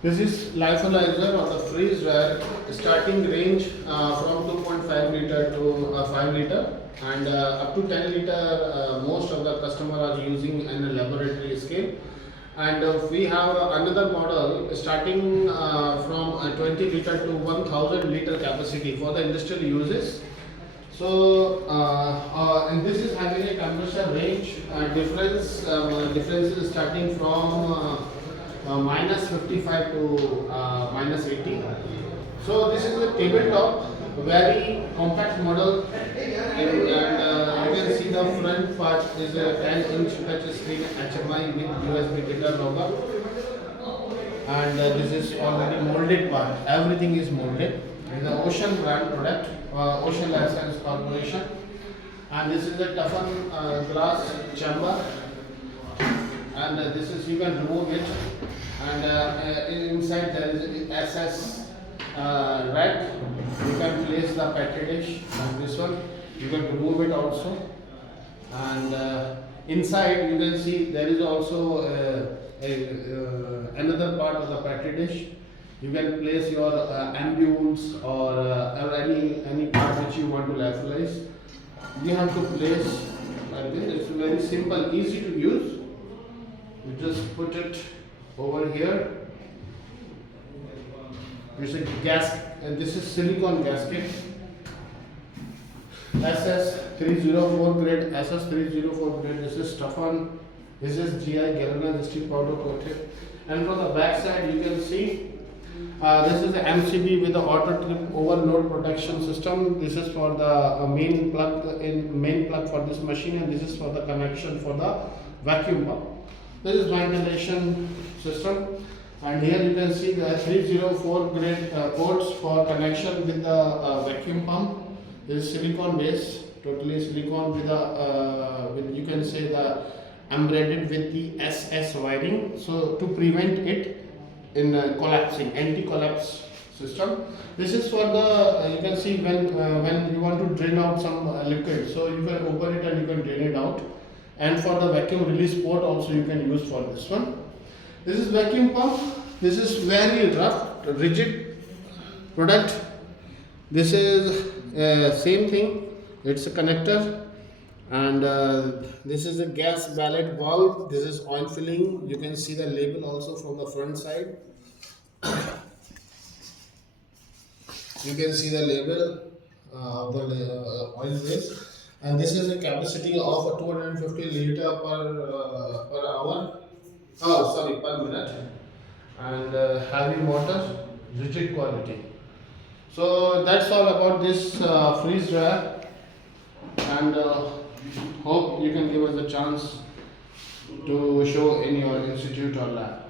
This is lyophilizer or the freeze dryer, starting range from 2.5 liter to 5 liter and up to 10 liter. Most of the customer are using in a laboratory scale, and we have another model starting from 20 liter to 1000 liter capacity for the industrial uses. So, and this is having a temperature range differences starting from minus 55 to minus 80. So, this is a tabletop, very compact model, and you can see the front part is a 10-inch touch screen HMI with USB data logo, and this is already molded part. Everything is molded. It is an Ocean brand product, Ocean License Corporation, and this is a toughen glass chamber, and this is, you can remove it, and inside there is a SS rack. You can place the petri dish like this one. You can remove it also, and inside you can see there is also another part of the petri dish. You can place your ampules or any part which you want to lyophilize. You have to place like this. It's very simple, easy to use. You just put it over here. There's a gas, and this is silicone gasket. SS304 grade, SS304 grade. This is Stefan. This is GI galvanized steel powder coated. And from the back side, you can see this is the MCB with the auto trip overload protection system. This is for the main plug for this machine, and this is for the connection for the vacuum pump. This is ventilation system, and here you can see the 304 grade ports for connection with the vacuum pump. This is silicone base, totally silicone with the with, you can say, the embedded with the SS wiring, so to prevent it in collapsing, anti-collapse system. This is for the you can see when you want to drain out some liquid, so you can open it and you can drain it out. And for the vacuum release port also you can use for this one. This is vacuum pump. This is very rough, rigid product. This is same thing. It's a connector, and this is a gas ballot valve. This is oil filling. You can see the label also from the front side. You can see the label of the oil base, and this is a capacity of 250 liter per hour. Oh, sorry, per minute, and heavy motor, rigid quality. So that's all about this freeze dryer, and hope you can give us a chance to show in your institute or lab.